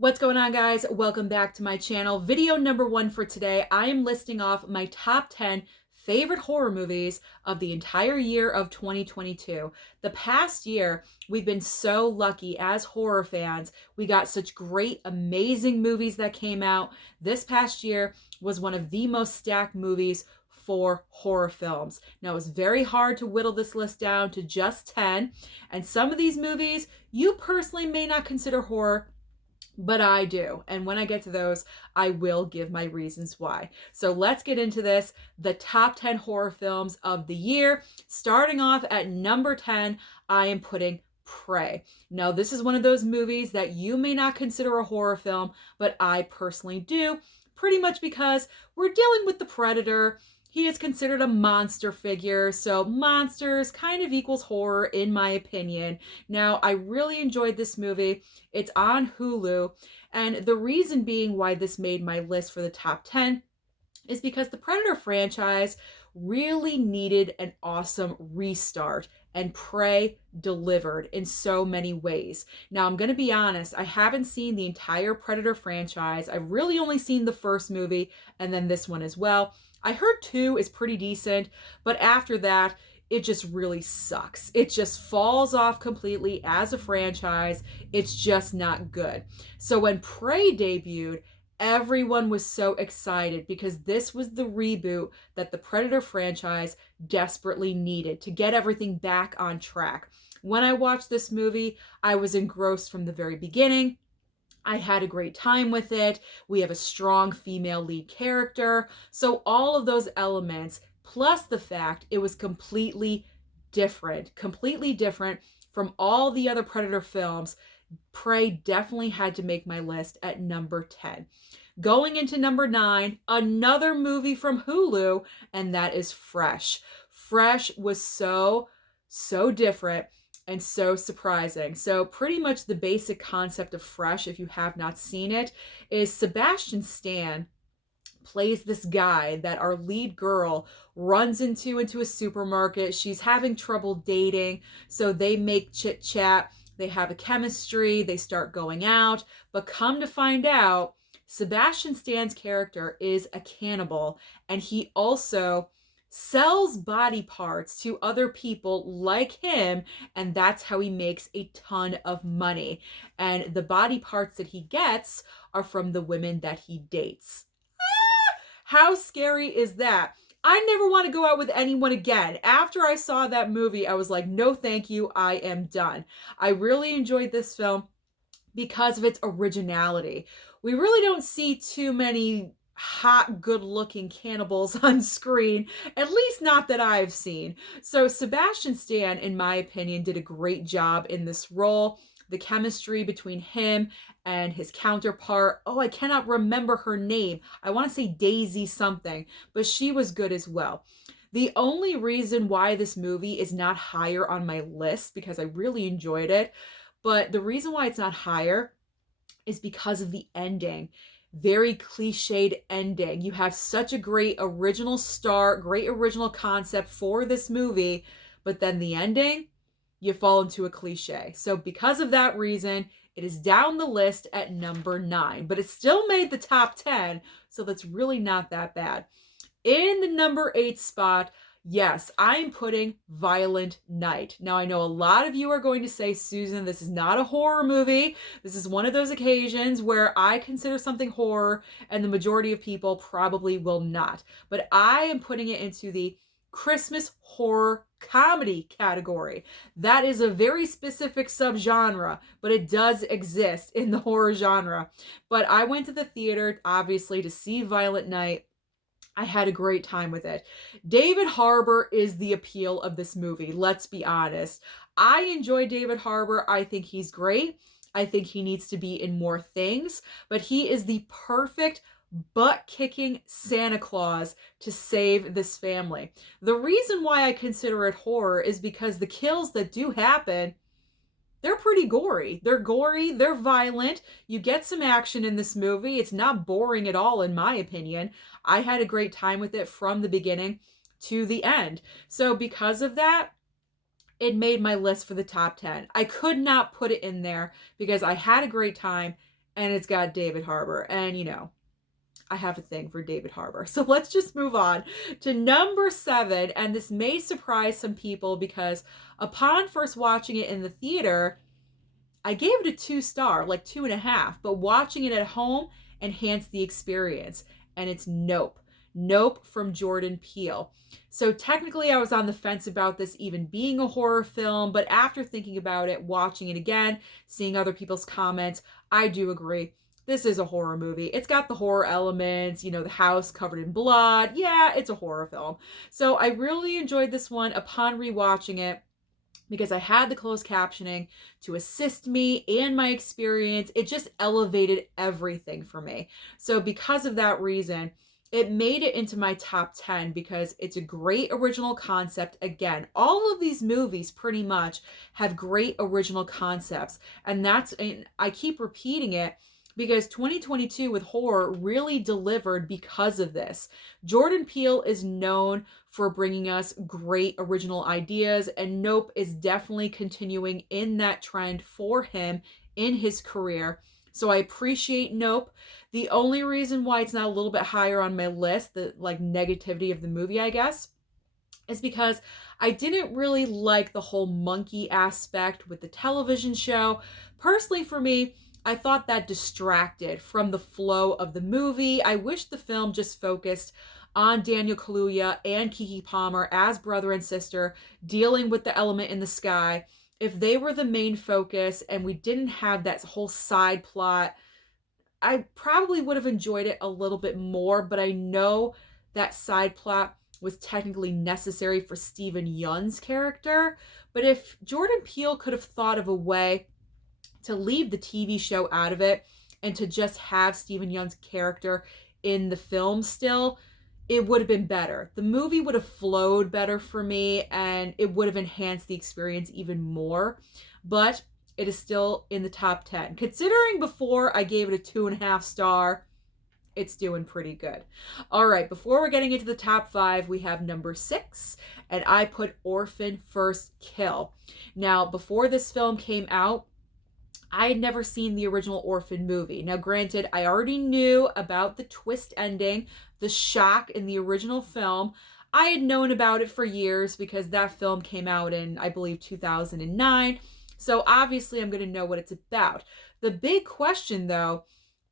What's going on, guys? Welcome back to my channel. Video number one for today, I am listing off my top 10 favorite horror movies of the entire year of 2022. The past year, we've been so lucky as horror fans. We got such great, amazing movies that came out. This past year was one of the most stacked movies for horror films. Now, it's very hard to whittle this list down to just 10, and some of these movies you personally may not consider horror, but I do. And when I get to those, I will give my reasons why. So let's get into this. The top 10 horror films of the year. Starting off at number 10, I am putting Prey. Now, this is one of those movies that you may not consider a horror film, but I personally do, pretty much because we're dealing with the Predator. He is considered a monster figure, so monsters kind of equals horror in my opinion. Now, I really enjoyed this movie. It's on Hulu, and the reason being why this made my list for the top 10 is because the Predator franchise really needed an awesome restart, and Prey delivered in so many ways. Now, I'm going to be honest, I haven't seen the entire Predator franchise. I've really only seen the first movie and then this one as well. I heard 2 is pretty decent, but after that, it just really sucks. It just falls off completely as a franchise. It's just not good. So when Prey debuted, everyone was so excited because this was the reboot that the Predator franchise desperately needed to get everything back on track. When I watched this movie, I was engrossed from the very beginning. I had a great time with it. We have a strong female lead character. So all of those elements, plus the fact it was completely different from all the other Predator films, Prey definitely had to make my list at number 10. Going into number 9, another movie from Hulu, and that is Fresh. Fresh was so different and so surprising. So pretty much the basic concept of Fresh, if you have not seen it, is Sebastian Stan plays this guy that our lead girl runs into a supermarket. She's having trouble dating, so they make chit chat. They have a chemistry. They start going out, but come to find out, Sebastian Stan's character is a cannibal, and he also sells body parts to other people like him, and that's how he makes a ton of money. And the body parts that he gets are from the women that he dates. How scary is that? I never want to go out with anyone again. After I saw that movie, I was like, no thank you, I am done. I really enjoyed this film because of its originality. We really don't see too many hot, good-looking cannibals on screen, at least not that I've seen. So Sebastian Stan, in my opinion, did a great job in this role. The chemistry between him and his counterpart, oh, I cannot remember her name. I want to say Daisy something, but she was good as well. The only reason why this movie is not higher on my list, because I really enjoyed it, but the reason why it's not higher is because of the ending. Very cliched ending. You have such a great original start, great original concept for this movie, but then the ending, you fall into a cliche. So because of that reason, it is down the list at number 9, but it still made the top 10, so that's really not that bad. In the number 8 spot, yes, I'm putting Violent Night. Now, I know a lot of you are going to say, Susan, this is not a horror movie. This is one of those occasions where I consider something horror, and the majority of people probably will not. But I am putting it into the Christmas horror comedy category. That is a very specific subgenre, but it does exist in the horror genre. But I went to the theater, obviously, to see Violent Night. I had a great time with it. David Harbour is the appeal of this movie, let's be honest. I enjoy David Harbour. I think he's great. I think he needs to be in more things, but he is the perfect butt-kicking Santa Claus to save this family. The reason why I consider it horror is because the kills that do happen, they're pretty gory. They're gory, they're violent. You get some action in this movie. It's not boring at all, in my opinion. I had a great time with it from the beginning to the end. So because of that, it made my list for the top 10. I could not put it in there because I had a great time and it's got David Harbour. And, I have a thing for David Harbour. So let's just move on to number 7. And this may surprise some people because upon first watching it in the theater, I gave it a 2-star, like 2.5, but watching it at home enhanced the experience. And it's Nope. Nope from Jordan Peele. So technically I was on the fence about this even being a horror film, but after thinking about it, watching it again, seeing other people's comments, I do agree. This is a horror movie. It's got the horror elements, the house covered in blood. Yeah, it's a horror film. So I really enjoyed this one upon rewatching it because I had the closed captioning to assist me and my experience. It just elevated everything for me. So because of that reason, it made it into my top 10 because it's a great original concept. Again, all of these movies pretty much have great original concepts. And I keep repeating it because 2022 with horror really delivered because of this. Jordan Peele is known for bringing us great original ideas, and Nope is definitely continuing in that trend for him in his career. So I appreciate Nope. The only reason why it's not a little bit higher on my list, the negativity of the movie, I guess, is because I didn't really like the whole monkey aspect with the television show. Personally, for me, I thought that distracted from the flow of the movie. I wish the film just focused on Daniel Kaluuya and Keke Palmer as brother and sister dealing with the element in the sky. If they were the main focus and we didn't have that whole side plot, I probably would have enjoyed it a little bit more, but I know that side plot was technically necessary for Steven Yeun's character. But if Jordan Peele could have thought of a way to leave the TV show out of it and to just have Steven Yeun's character in the film still, it would have been better. The movie would have flowed better for me and it would have enhanced the experience even more. But it is still in the top 10. Considering before I gave it a 2.5 star, it's doing pretty good. All right, before we're getting into the top 5, we have number 6, and I put Orphan First Kill. Now, before this film came out, I had never seen the original Orphan movie. Now, granted, I already knew about the twist ending, the shock in the original film. I had known about it for years because that film came out in, I believe, 2009. So obviously I'm going to know what it's about. The big question, though,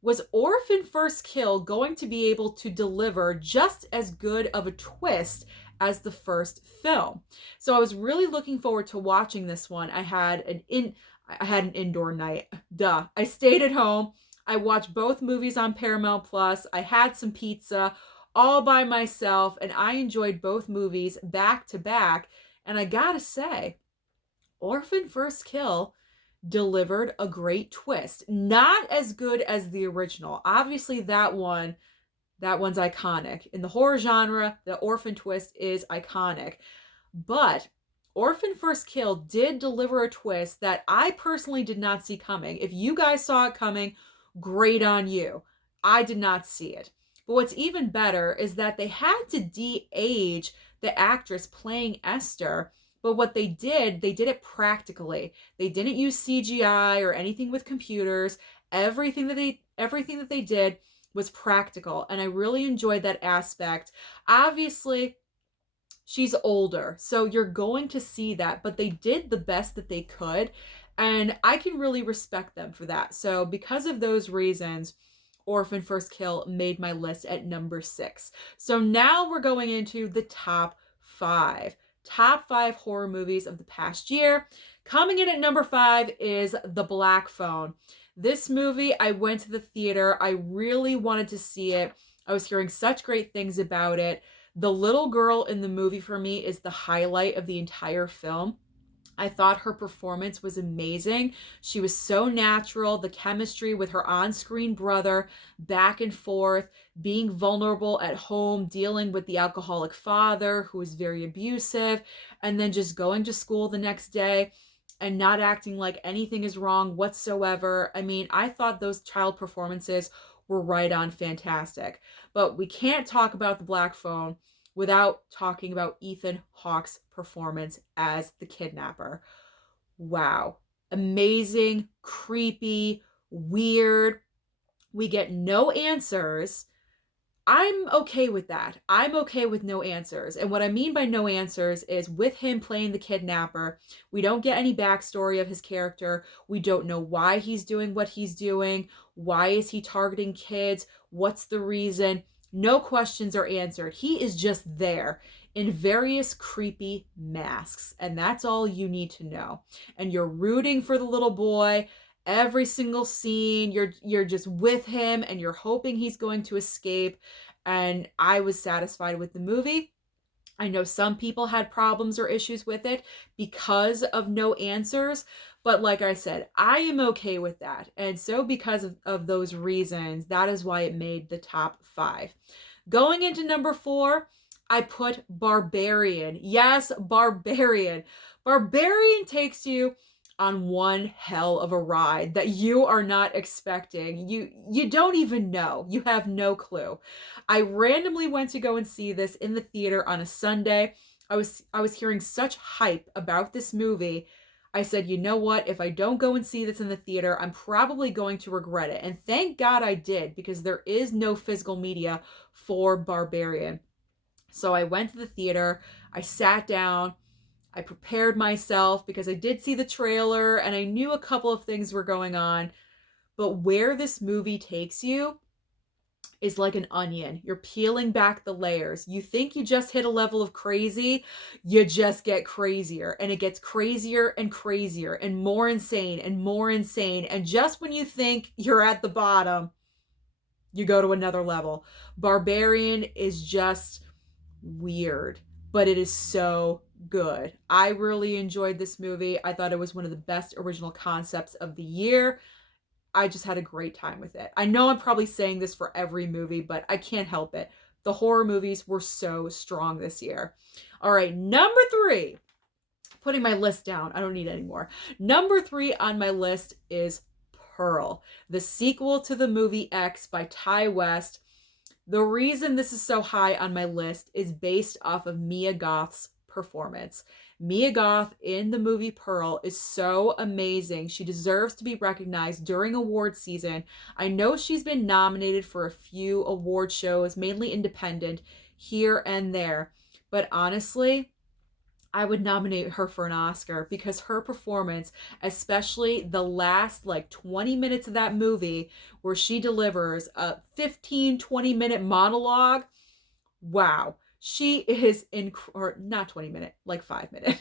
was Orphan First Kill going to be able to deliver just as good of a twist as the first film? So I was really looking forward to watching this one. I had an indoor night. Duh. I stayed at home. I watched both movies on Paramount Plus. I had some pizza all by myself, and I enjoyed both movies back to back. And I gotta say, Orphan First Kill delivered a great twist. Not as good as the original. Obviously, that one's iconic. In the horror genre, the Orphan twist is iconic. But Orphan First Kill did deliver a twist that I personally did not see coming. If you guys saw it coming, great on you. I did not see it. But what's even better is that they had to de-age the actress playing Esther. But what they did it practically. They didn't use CGI or anything with computers. Everything that they did was practical, and I really enjoyed that aspect. Obviously, she's older, so you're going to see that, but they did the best that they could, and I can really respect them for that. So because of those reasons, Orphan First Kill made my list at number 6. So now we're going into the top 5. Top 5 horror movies of the past year. Coming in at number 5 is The Black Phone. This movie, I went to the theater. I really wanted to see it. I was hearing such great things about it. The little girl in the movie for me is the highlight of the entire film. I thought her performance was amazing. She was so natural. The chemistry with her on-screen brother, back and forth, being vulnerable at home, dealing with the alcoholic father who was very abusive, and then just going to school the next day and not acting like anything is wrong whatsoever. I mean, I thought those child performances were right on fantastic. But we can't talk about The Black Phone without talking about Ethan Hawke's performance as the kidnapper. Wow. Amazing, creepy, weird. We get no answers. I'm okay with that. I'm okay with no answers. And what I mean by no answers is with him playing the kidnapper, we don't get any backstory of his character. We don't know why he's doing what he's doing. Why is he targeting kids? What's the reason? No questions are answered. He is just there in various creepy masks. And that's all you need to know. And you're rooting for the little boy. Every single scene, you're just with him and you're hoping he's going to escape. And I was satisfied with the movie. I know some people had problems or issues with it because of no answers, but like I said, I am okay with that. And so because of those reasons, that is why it made the top 5. Going into number 4, I put Barbarian. Yes, Barbarian. Barbarian takes you on one hell of a ride that you are not expecting. You don't even know. You have no clue. I randomly went to go and see this in the theater on a Sunday. I was hearing such hype about this movie. I said, you know what? If I don't go and see this in the theater, I'm probably going to regret it. And thank God I did, because there is no physical media for Barbarian. So I went to the theater. I sat down. I prepared myself because I did see the trailer and I knew a couple of things were going on. But where this movie takes you is like an onion. You're peeling back the layers. You think you just hit a level of crazy, you just get crazier. And it gets crazier and crazier and more insane and more insane. And just when you think you're at the bottom, you go to another level. Barbarian is just weird, but it is so good. I really enjoyed this movie. I thought it was one of the best original concepts of the year. I just had a great time with it. I know I'm probably saying this for every movie, but I can't help it. The horror movies were so strong this year. All right, number 3. Putting my list down. I don't need any more. Number 3 on my list is Pearl, the sequel to the movie X by Ty West. The reason this is so high on my list is based off of Mia Goth's performance. Mia Goth in the movie Pearl is so amazing. She deserves to be recognized during award season. I know she's been nominated for a few award shows, mainly independent, here and there. But honestly, I would nominate her for an Oscar because her performance, especially the last like 20 minutes of that movie where she delivers a 15-20 minute monologue. Wow. She is or not 20 minute, like 5 minute.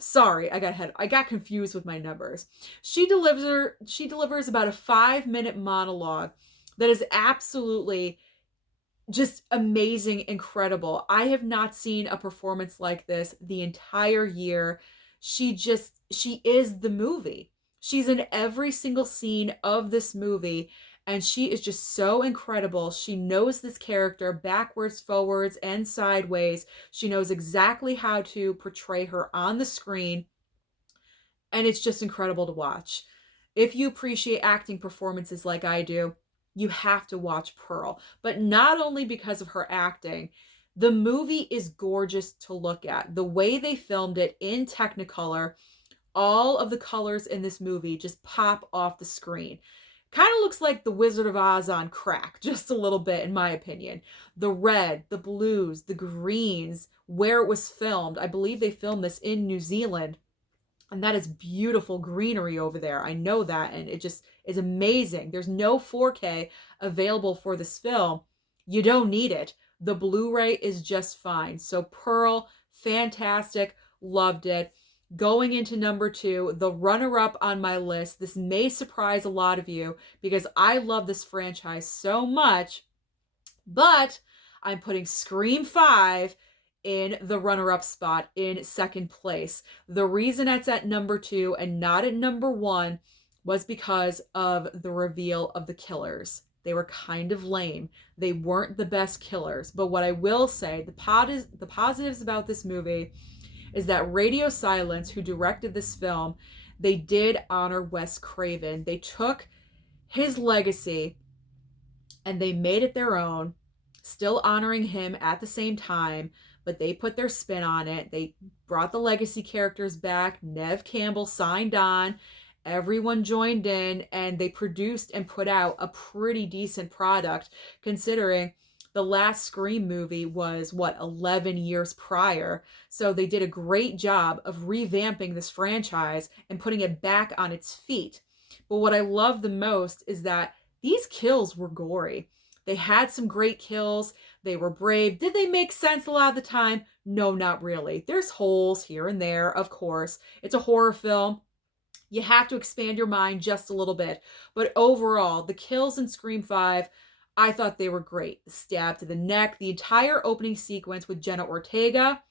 Sorry, I got confused with my numbers. She delivers about a 5-minute monologue that is absolutely just amazing, incredible. I have not seen a performance like this the entire year. She is the movie. She's in every single scene of this movie, and she is just so incredible. She knows this character backwards, forwards, and sideways. She knows exactly how to portray her on the screen, and it's just incredible to watch. If you appreciate acting performances like I do, you have to watch Pearl. But not only because of her acting, the movie is gorgeous to look at. The way they filmed it in Technicolor, all of the colors in this movie just pop off the screen. Kind of looks like the Wizard of Oz on crack, just a little bit, in my opinion. The red, the blues, the greens, where it was filmed. I believe they filmed this in New Zealand. And that is beautiful greenery over there. I know that. And it just is amazing. There's no 4K available for this film. You don't need it. The Blu-ray is just fine. So Pearl, fantastic. Loved it. Going into number 2, the runner-up on my list. This may surprise a lot of you because I love this franchise so much. But I'm putting Scream 5 in the runner-up spot in second place. The reason it's at number 2 and not at number 1 was because of the reveal of the killers. They were kind of lame. They weren't the best killers. But what I will say, the positives about this movie is that Radio Silence, who directed this film, they did honor Wes Craven. They took his legacy and they made it their own, still honoring him at the same time, but they put their spin on it. They brought the legacy characters back. Neve Campbell signed on, everyone joined in and they produced and put out a pretty decent product, considering the last Scream movie was, what, 11 years prior. So they did a great job of revamping this franchise and putting it back on its feet. But what I love the most is that these kills were gory. They had some great kills. They were brave. Did they make sense a lot of the time? No, not really. There's holes here and there, of course. It's a horror film. You have to expand your mind just a little bit. But overall, the kills in Scream 5, I thought they were great. The stab to the neck, the entire opening sequence with Jenna Ortega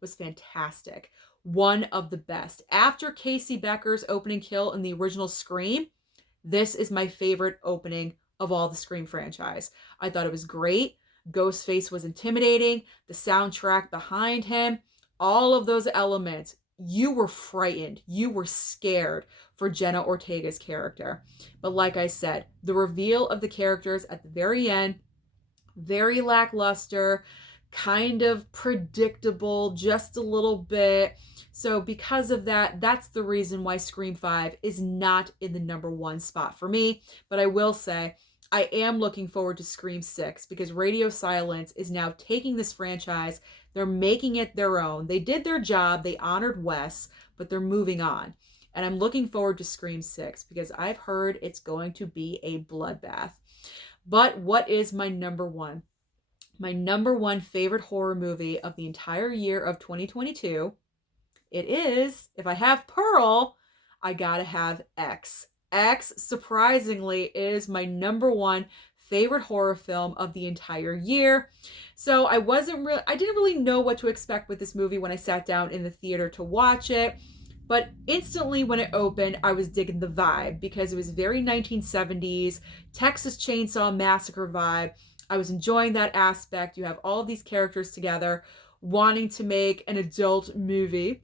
was fantastic. One of the best. After Casey Becker's opening kill in the original Scream, this is my favorite opening of all the Scream franchise. I thought it was great. Ghostface was intimidating. The soundtrack behind him, all of those elements. You were frightened. You were scared for Jenna Ortega's character. But like I said, the reveal of the characters at the very end, very lackluster, kind of predictable, just a little bit. So because of that, that's the reason why Scream 5 is not in the number one spot for me. But I will say, I am looking forward to Scream 6 because Radio Silence is now taking this franchise. They're making it their own. They did their job. They honored Wes, but they're moving on. And I'm looking forward to Scream 6 because I've heard it's going to be a bloodbath. But what is my number one? My number one favorite horror movie of the entire year of 2022, it is, if I have Pearl, I gotta have X. X, surprisingly, is my number one favorite horror film of the entire year. So I didn't really know what to expect with this movie when I sat down in the theater to watch it. But instantly when it opened, I was digging the vibe because it was very 1970s, Texas Chainsaw Massacre vibe. I was enjoying that aspect. You have all of these characters together wanting to make an adult movie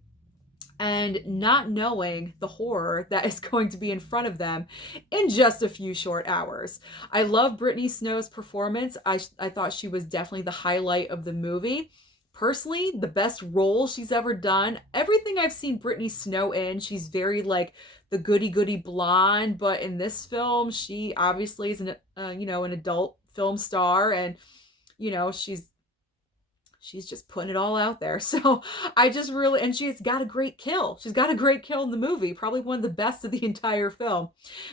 and not knowing the horror that is going to be in front of them in just a few short hours. I love Brittany Snow's performance. I thought she was definitely the highlight of the movie. Personally, the best role she's ever done. Everything I've seen Brittany Snow in, she's very like the goody blonde, but in this film, she obviously is an adult film star, and she's just putting it all out there. So I just really, and she's got a great kill. She's got a great kill in the movie, probably one of the best of the entire film.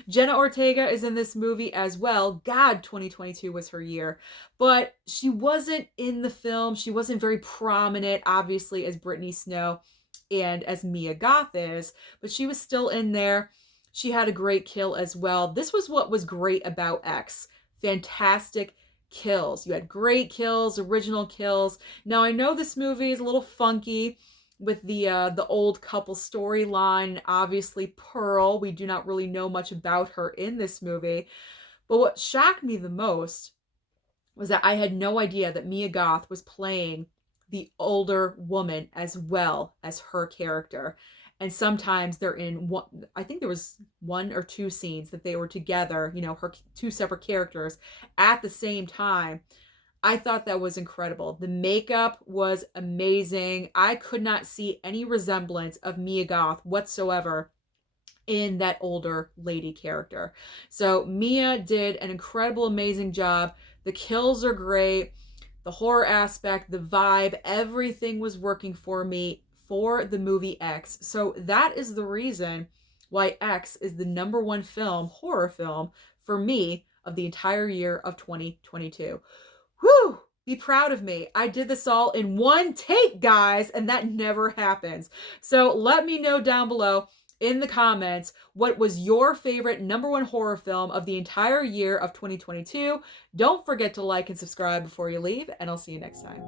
Jenna Ortega is in this movie as well. God, 2022 was her year, but she wasn't in the film. She wasn't very prominent, obviously, as Brittany Snow and as Mia Goth is, but she was still in there. She had a great kill as well. This was what was great about X. Fantastic kills. You had great kills, original kills. Now I know this movie is a little funky with the old couple storyline. Obviously Pearl, we do not really know much about her in this movie. But what shocked me the most was that I had no idea that Mia Goth was playing the older woman as well as her character. And sometimes they're in one, I think there was one or two scenes that they were together, her two separate characters at the same time. I thought that was incredible. The makeup was amazing. I could not see any resemblance of Mia Goth whatsoever in that older lady character. So Mia did an incredible, amazing job. The kills are great. The horror aspect, the vibe, everything was working for me for the movie X. So that is the reason why X is the number one horror film for me of the entire year of 2022. Whew! Be proud of me. I did this all in one take, guys, and that never happens. So let me know down below in the comments what was your favorite number one horror film of the entire year of 2022. Don't forget to like and subscribe before you leave, and I'll see you next time.